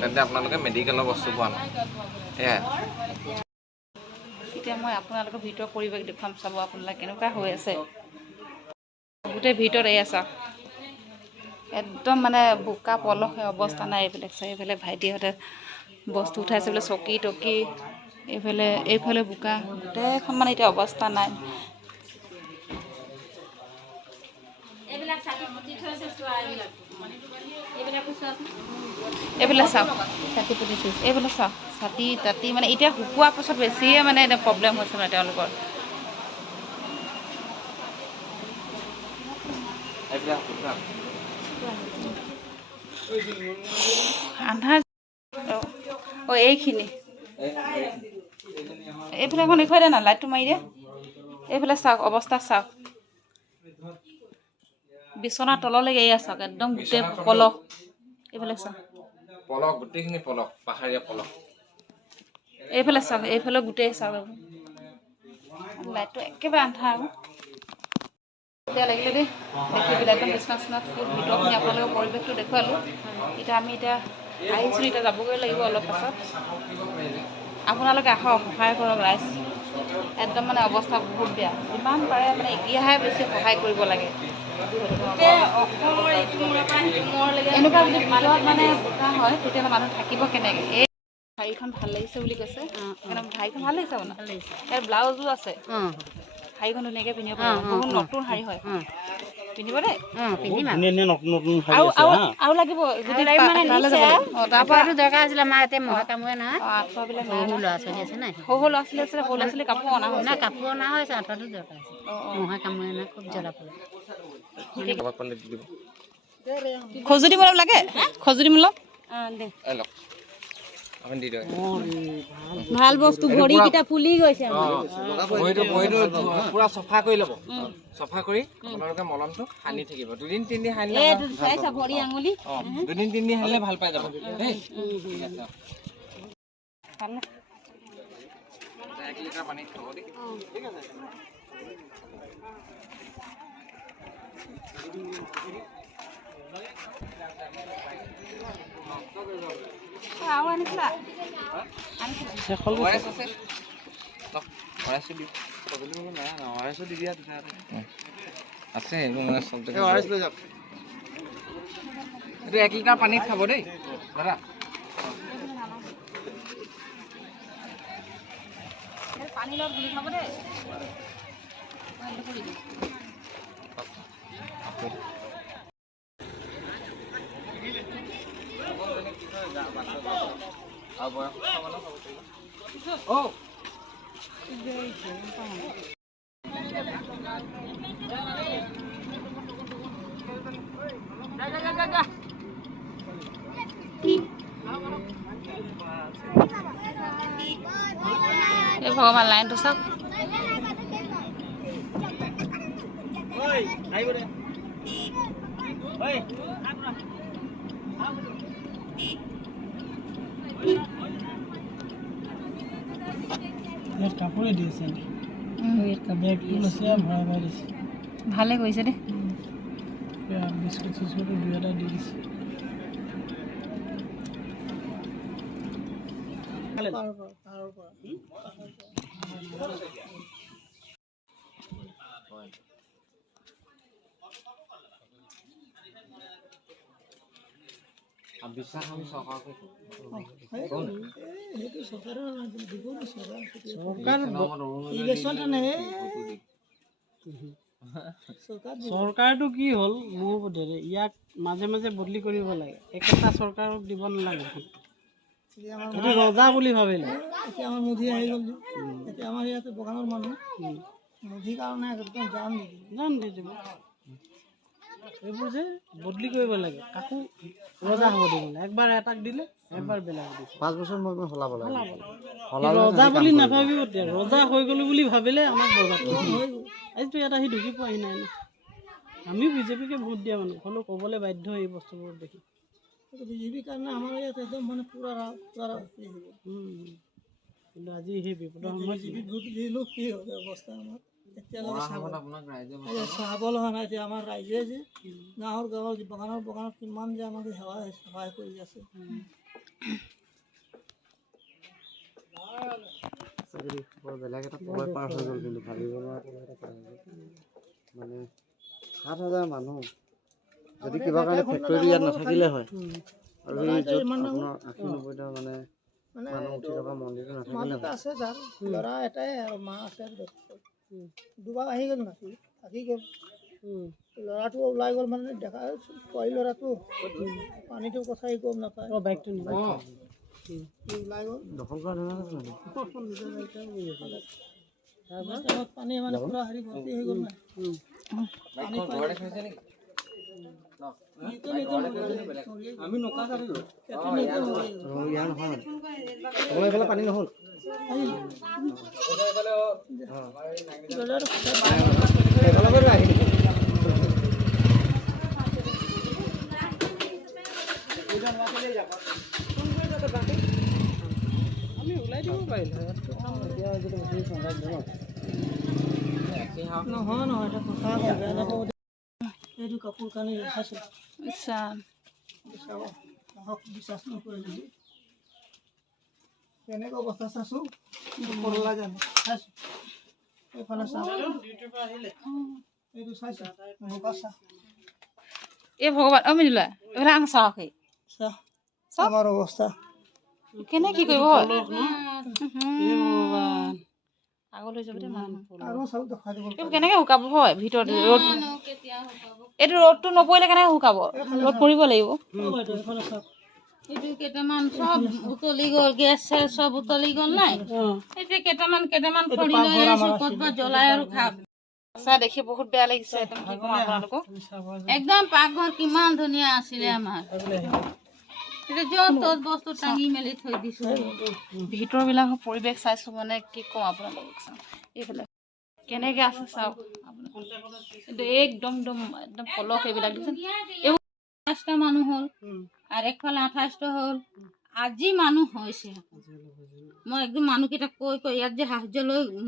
তেন্তে আপোনালোকে মেডিকেলৰ বস্তু পোৱা নাই এয়া এতিয়া মই আপোনালোকৰ ভিতৰৰ পৰিৱেশ দেখুৱাম চাব আপোনালোকে কেনেকুৱা হৈ আছে গোটেই ভিতৰত এয়া চাওক একদম মানে বোকা পলসে অৱস্থা নাই এইবিলাক চাই এইফালে ভাইটিহঁতে বস্তু উঠাইছে বোলে চকী টকী এইফালে বোকা গোটেইখন মানে এতিয়া অৱস্থা নাই এইবিলাক চাওক এইবিলাক চাওক ছাতি তাতি মানে এতিয়া শুকোৱাৰ পাছত বেছিয়ে মানে এতিয়া প্ৰব্লেম হৈছে মানে তেওঁলোকৰ আন্ধাৰ এইখিনি এইফালে এখন দেখুৱাই দিয়া না লাইটটো মাৰি দিয়া এইফালে চাওক অৱস্থা চাওক বিচনাৰ তললৈকে এয়া চাওক একদম গোটেই পলস এইফালে চাওক পলস গোটেইখিনি পলস পাহাৰীয়া পলস এইফালে চাওক এইফালে গোটেই চাওক লাইটটো একেবাৰে আন্ধাৰ আৰু এতিয়া লাগিলে দেই দেখি পেলাই একদম বিচনা চিচনাত ভিতৰখিনি আপোনালোকৰ পৰিৱেশটো দেখুৱালোঁ এতিয়া আমি আহিছোঁ এতিয়া যাবগৈ লাগিব অলপ পাছত আপোনালোকে আহক সহায় কৰক ৰাইজ একদম মানে অৱস্থা বহুত বেয়া যিমান পাৰে মানে এতিয়াহে বেছি সহায় কৰিব লাগে এনেকুৱা যদি ভিতৰত মানে বোকা হয় তেতিয়াহ'লে মানুহ থাকিব কেনেকৈ এই শাড়ীখন ভাল লাগিছে বুলি কৈছে শাড়ীখন ভাল লাগিছে আপোনাৰ ইয়াৰ ব্লাউজো আছে শাড়ীখন ধুনীয়াকৈ পিন্ধিব পাৰিব বহুত নতুন শাড়ী হয় পিন্ধিব দেই আৰু লাগিব যদি তাৰপৰাটো দৰকাৰ আছিলে আমাৰ এতিয়া মহে কামোৰে নহয় আঁঠুৱাবিলাক সৰু ল'ৰা ছোৱালী আছে নাই সৰু ল'ৰা ছোৱালী আছিলে সৰু ল'ৰা ছোৱালী কাপোৰ অনা হৈছে নাই কাপোৰ অনা হৈছে আঁঠুৱাটো দৰকাৰ আছে মহে কামোৰে নহয় খুব জ্বলা পৰে খজুতিমূলক লাগে খজুতিমূলক ভাল বস্তু ভৰিকেইটা ফুলি গৈছে পুৰা চফা কৰি ল'ব চফা কৰি আপোনালোকে মলমটো সানি থাকিব 2-3 দিন সানিলে ভৰি আঙুলি 2-3 দিন সানিলে ভাল পাই যাব দেই ঠিক আছে 1 লিটাৰ পানী খাব দেই ঠিক আছে আছে 1 লিটাৰ পানীত খাব দেই দাদা পানী লগত গুলি খাব দেই এই ভগৱান লাইনটো চাওক কাপোৰে দিছে ভালে কৰিছে দেই বিস্কুট চিস্কুট 2-এটা দি দিছে বিশ্বাস আমি চৰকাৰকে চৰকাৰটো কি হ'ল মোৰ বোধেৰে ইয়াক মাজে মাজে বদলি কৰিব লাগে একেটা চৰকাৰক দিব নালাগে এইটো ৰজা বুলি ভাবিলে এতিয়া আমাৰ মোদী আহি গ'ল এতিয়া আমাৰ ইয়াতে বগানৰ মানুহ মোদীৰ কাৰণে একদম জান দি দিব এইবোৰ যে বদলি কৰিব লাগে কাকো ৰজা হ'ব দিব লাগে একবাৰ এটাক দিলে একবাৰ বেলেগ দিছে 5 বছৰ মই সলাব লাগে ৰজা বুলি নাভাবিব এতিয়া ৰজা হৈ গ'লো বুলি ভাবিলে আমাক বৰবাদ হৈ গ'ল আজিতো ইয়াত আহি ঢুকি পোৱাহি নাই না আমিও বিজেপিকে ভোট দিয়া মানুহ হ'লেও ক'বলৈ বাধ্য এই বস্তুবোৰ দেখি বিজেপিৰ কাৰণে আমাৰ ইয়াত একদম মানে পুৰা কিন্তু আজি সেই বিপদৰ সময়ত ভোট দিলোঁ কি হ'ব অৱস্থা আমাৰ এতিয়ালৈকে চাব লগা নাই এতিয়া আমাৰ ৰাইজে যে গাঁৱৰ বাগানৰ কিমান যে আমাক সহায় কৰি আছে এটা প্ৰলয় পাৰ হৈ গ'ল, কিন্তু ভাবিব নোৱাৰা প্ৰলয় এটা পাৰ হৈ গ'ল। মানে 7,000 মানুহ যদি কিবা কাৰণে ফেক্টৰীটো ইয়াত নাথাকিলে হয়, আৰু এই য'ত আপোনাৰ 80-90টা মানে মানুহ উঠি থকা মন্দিৰটো নাথাকিলে হয়। আছে যাৰ ল'ৰা এটাই আৰু মা আছে দুবাৰ আহি গ'ল না থাকি গ'ল। ল'ৰাটো ওলাই গ'ল মানে দেখা পোৱালি ল'ৰাটো পানীটো কথাই গম নাপায়। ওলাই গ'ল দখল কৰা পানী মানে পুৰা হেৰি ভৰ্তি হৈ গ'ল না। আমি নকা ইয়াৰ নহয় এইফালে পানী নহ'ল। আমি ওলাই দিব পাৰিলো নহয় নহয় এটা কথা বেয়া নাপাব। এইটো কাপোৰ কানি ৰখাইছো বিশ্বাস নকৰে যদি কেনেকৈ অৱস্থা চাইছো কৰলা জানো চাইছো এইফালে চাহ এইটো চাইছো এই ভগৱান মিলা এইফালে আং চাওক চাহ আমাৰ অৱস্থা কেনে কি কৰিব আগলৈ যাব আৰু চাউল দেখাই দিব কেনেকে শুকাব হয় ভিতৰত ৰ'দ এইটো ৰ'দটো নপৰিলে কেনেকে শুকাব ৰ'দ পৰিব লাগিব এইটো কেইটামান চব উতলি গ'ল, গেছ চেছ চব উতলি গ'ল নাই এতিয়া কেইটামান খৰি লৈ আহিছো ক'তবা জ্বলাই আৰু খাম। চাহ দেখি বহুত বেয়া লাগিছে একদম কি কম আপোনালোকক একদম পাকঘৰ কিমান ধুনীয়া আছিলে আমাৰ। এতিয়া য'ত ত'ত বস্তু টাঙি মেলি থৈ দিছো। ভিতৰ বিলাকৰ পৰিৱেশ চাইছো মানে কি কম আপোনালোকক চাওঁ এইফালে কেনেকে আছে চাওক একদম একদম একদম পলস এইবিলাক দিছে এইবোৰ 28টা মানুহ হ'ল আৰু একফালে 28টা হ'ল। আজি মানুহ হৈছে মই একদম মানুহকেইটাক কৈ ইয়াত যে সাহায্য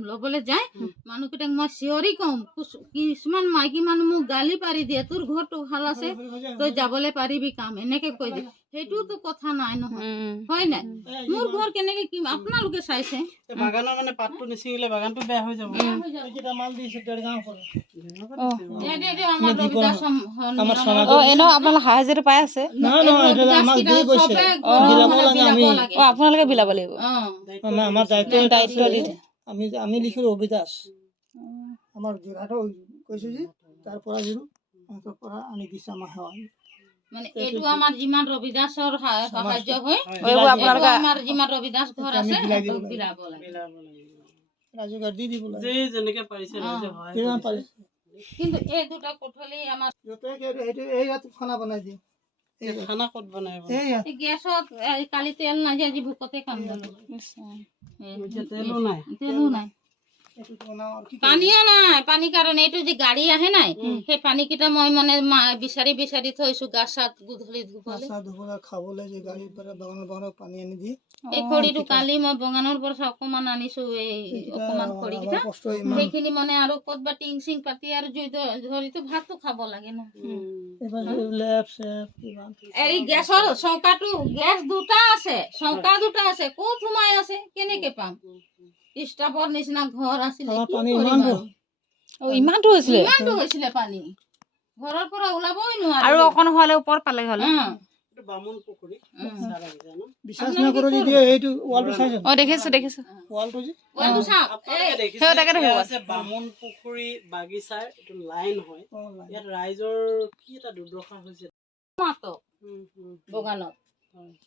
ল'বলৈ যায় মানুহকেইটাক মই চিঞৰি কম। কিছুমান মাইকী মানুহ মোক গালি পাৰি দিয়ে তোৰ ঘৰটো ভাল আছে তই যাবলৈ পাৰিবি কাম এনেকে কৈ দিয়ে। সেইটোতো কথা নাই নহয় হয় নাই মোৰ ঘৰ কেনেকে কি আপোনালোকে চাইছে বাগানৰ মানে পাতটো নিচিঙিলে বাগানটো বেয়া হৈ যাব। এইকেইটা মাল দিছে দেৰগাঁও পৰা আপোনালোকে সাহায্যটো পাই আছে আপোনালোকে বিলাব লাগিব আমাৰ দায়িত্ব আমি লিখিলো অবিদাস আমাৰ যোৰহাটৰ কৈছো যে তাৰ পৰা সিহঁতৰ পৰা আনি দিছে আমাৰ সেৱা মানে এইটো আমাৰ যিমান ৰবিদাসৰ সাহায্য হয় আমাৰ যিমান ৰবিদাস ঘৰ আছে বিলাব লাগে ৰাজুগাৰ দি দিব লাগে যেনেকে পাৰিছে কিন্তু এই দুটা কোঠলি আমাৰ এই ইয়াত খানা বনাই দিয়ে খানা ক'ত বনাই গেছত কালি তেল নাই যে আজি ভোকতে কাম গলো তেলো নাই পানীও নাই পানী কাৰণে এইটো যে গাড়ী আহে নাই সেই পানী কেইটা মই মানে বিচাৰি বিচাৰি থৈছো গা চাত গধূলি ধুবলৈ খাবলৈ যে গাড়ীৰ পৰা বাগানৰ পানী আনি দিয়ে এই খৰিটো কালি মই বগানৰ পৰা অকমান আনিছো এই অকমান খৰি কেইটা সেইখিনি মানে আৰু ক'তবা টিং চিং পাতি আৰু জুই ধৰিতো ভাতটো খাব লাগে ন এই গেছৰ চৌকাটো গেছ দুটা আছে চৌকা দুটা আছে ক'ত সোমাই আছে কেনেকে পাম ষ্টাফৰ নিচিনা ঘৰ আছিলে ইমানটো হৈছিলে পানী ঘৰৰ পৰা ওলাবই নোৱাৰে আৰু অকণ হোৱালে ওপৰত পালে হ'লে বামুণ পুখুৰী বিশ্বাস নকৰো যদি এইটো ৱালটো চাইছো দেখিছো ৱালটো যে বামুণ পুখুৰী বাগিচাৰ এইটো লাইন হয় ইয়াত ৰাইজৰ কি এটা দুৰ্দশা হৈছে বগানত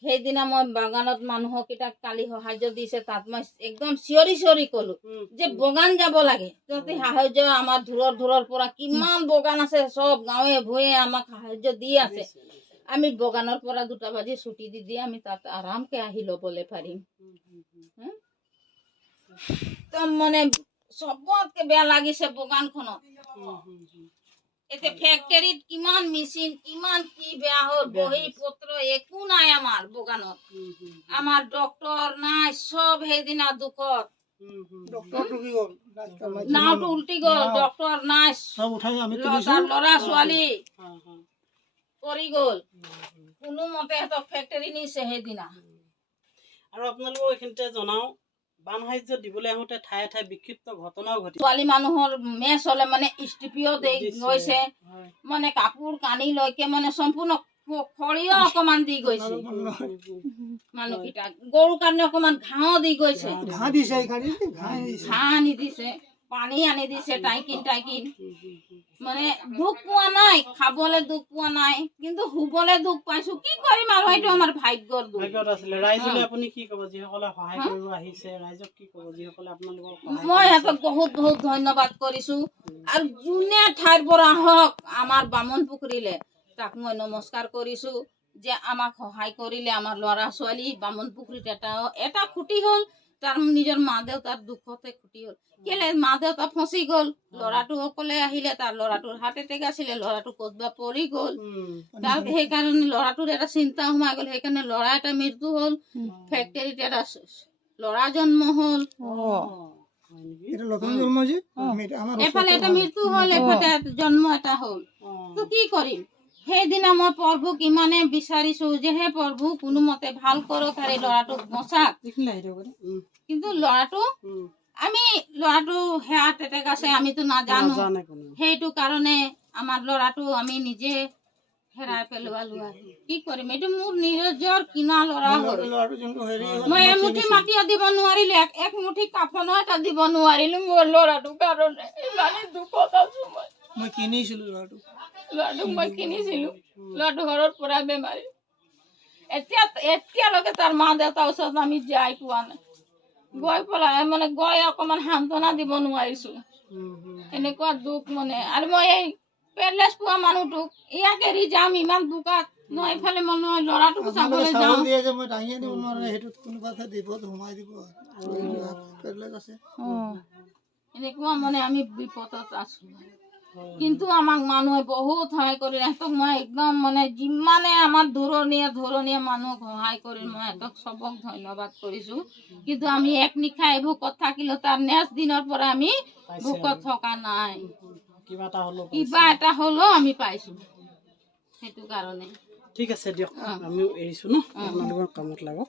সেইদিনা মই বাগানত মানুহকেইটাক কালি সাহায্য দিছে তাত মই একদম চিঞৰি কলো যে বগান যাব লাগে তহঁতি সাহায্য আমাৰ দূৰৰ পৰা কিমান বগান আছে চব গাঁৱে ভূঞে আমাক সাহায্য দি আছে আমি বগানৰ পৰা 2টা বাজি ছুটি দি আমি তাত আৰামকে আহি ল'বলৈ পাৰিম মানে চবতকে বেয়া লাগিছে বগানখনত এতিয়া ফেক্টৰীত কিমান মেচিন কিমান কি বেয়া হ'ল বহি পত্ৰ একো নাই আমাৰ বগানত আমাৰ ডক্টৰ নাই চব সেইদিনা দুখত নাওটো উল্টি গ'ল ডক্টৰ নাই ল'ৰা ছোৱালী পৰি গ'ল কোনো মতে সিহঁতক ফেক্টৰী নিছে সেইদিনা আৰু আপোনালোকক এইখিনিতে জনাও বান সাহায্য দিবলৈ আহোঁতে ঠায়ে ঠায়ে বিক্ষিপ্ত ঘটনাও ঘটিছে। ছোৱালী মানুহৰ মেচ হ'লে মানে ষ্ট্ৰিপিও গৈছে, হয়। মানে কাপোৰ কানিলৈকে মানে সম্পূৰ্ণ খৰিও অকমান দি গৈছে মানুহকেইটাক, গৰুৰ কাৰণে অকমান ঘাঁহ দি গৈছে, ঘাঁহ আনি দিছে, পানী আনি দিছে টাইকিন। মানে দুখ পোৱা নাই, খাবলৈ দুখ পোৱা নাই, কিন্তু শুবলৈ দুখ পাইছো। কি কৰিম আৰু, এইটো আমাৰ ভাগ্যৰ দুখ। ভাগ্যত আছিলে। ৰাইজলৈ আপুনি কি ক'ব, যিসকলে সহায় কৰিব আহিছে? ৰাইজক কি ক'ব, যিসকলে আপোনালোকক সহায় মই সিহঁতক বহুত বহুত ধন্যবাদ কৰিছো। আৰু যোনে ঠাইৰ পৰা আহক আমাৰ বামন পুখুৰীলে, তাক মই নমস্কাৰ কৰিছো যে আমাক সহায় কৰিলে। আমাৰ ল'ৰা ছোৱালী বামন পুখুৰীত এটা খুটি হ'ল, তাৰ নিজৰ মা দেউতাৰ দুখতে খুটি হ'ল। কেলে মা দেউতা ফচি গ'ল, ল'ৰাটো অকলে আহিলে, তাৰ ল'ৰাটোৰ হাৰ্ট এটেক আছিলে, ল'ৰাটো ক'তবা পৰি গ'ল, তাৰ সেইকাৰণে ল'ৰাটোৰ এটা চিন্তা সোমাই গ'ল, সেইকাৰণে ল'ৰা এটা মৃত্যু হ'ল, ফেক্টৰীত এটা ল'ৰা জন্ম হ'ল, এফালে এটা মৃত্যু হ'ল, এফালে জন্ম এটা হ'ল। তো কি কৰিম? সেইদিনা মই প্ৰভুক ইমানে বিচাৰিছো যে হে প্ৰভু কোনোমতে ভাল কৰক আৰু ল'ৰাটোক বচাক। কিন্তু ল'ৰাটো হাৰ্ট এটেক আছে, আমিতো নাজানো। সেইটো কাৰণে আমাৰ ল'ৰাটো আমি নিজে হেৰাই পেলোৱালো। আৰু কি কৰিম, এইটো মোৰ নিজৰ কিনা ল'ৰা হ'ল। মই এমুঠি মাটিও দিব নোৱাৰিলো, এক মুঠি কাফনো এটা দিব নোৱাৰিলো মোৰ ল'ৰাটোৰ কাৰণে। ইমানেই দুখত আছো মই কিনিছিলো ল'ৰাটোক ল'ৰাটো ঘৰৰ পৰা বেমাৰী। এতিয়ালৈকে তাৰ মা দেউতাৰ ওচৰত আমি যাই পোৱা নাই। গৈ অকমান সান্তনা দিব নোৱাৰিছো। এনেকুৱা দুখ মানে। আৰু মই এই পেৰেলাইছ পোৱা মানুহটোক ইয়াক এৰি যাম ইমান বোকাত, মই এইফালে মই ল'ৰাটোক চাবলৈ যাওঁ। এনেকুৱা মানে আমি বিপদত আছো। কিন্তু আমাক মানুহে বহুত সহায় কৰিলে। সিহঁতক মই একদম মানে যিমানে আমাৰ ধৰণীয়া মানুহক সহায় কৰি মই সিহঁতক চবক ধন্যবাদ কৰিছো। কিন্তু আমি এক নিশা ভোকত থাকিলেও তাৰ নেক্সট দিনৰ পৰা আমি ভোকত থকা নাই। কিবা এটা হ'লেও আমি পাইছো। সেইটো কাৰণে ঠিক আছে দিয়ক, আমিও এৰিছো ন, আপোনালোকৰ কামত লাগক।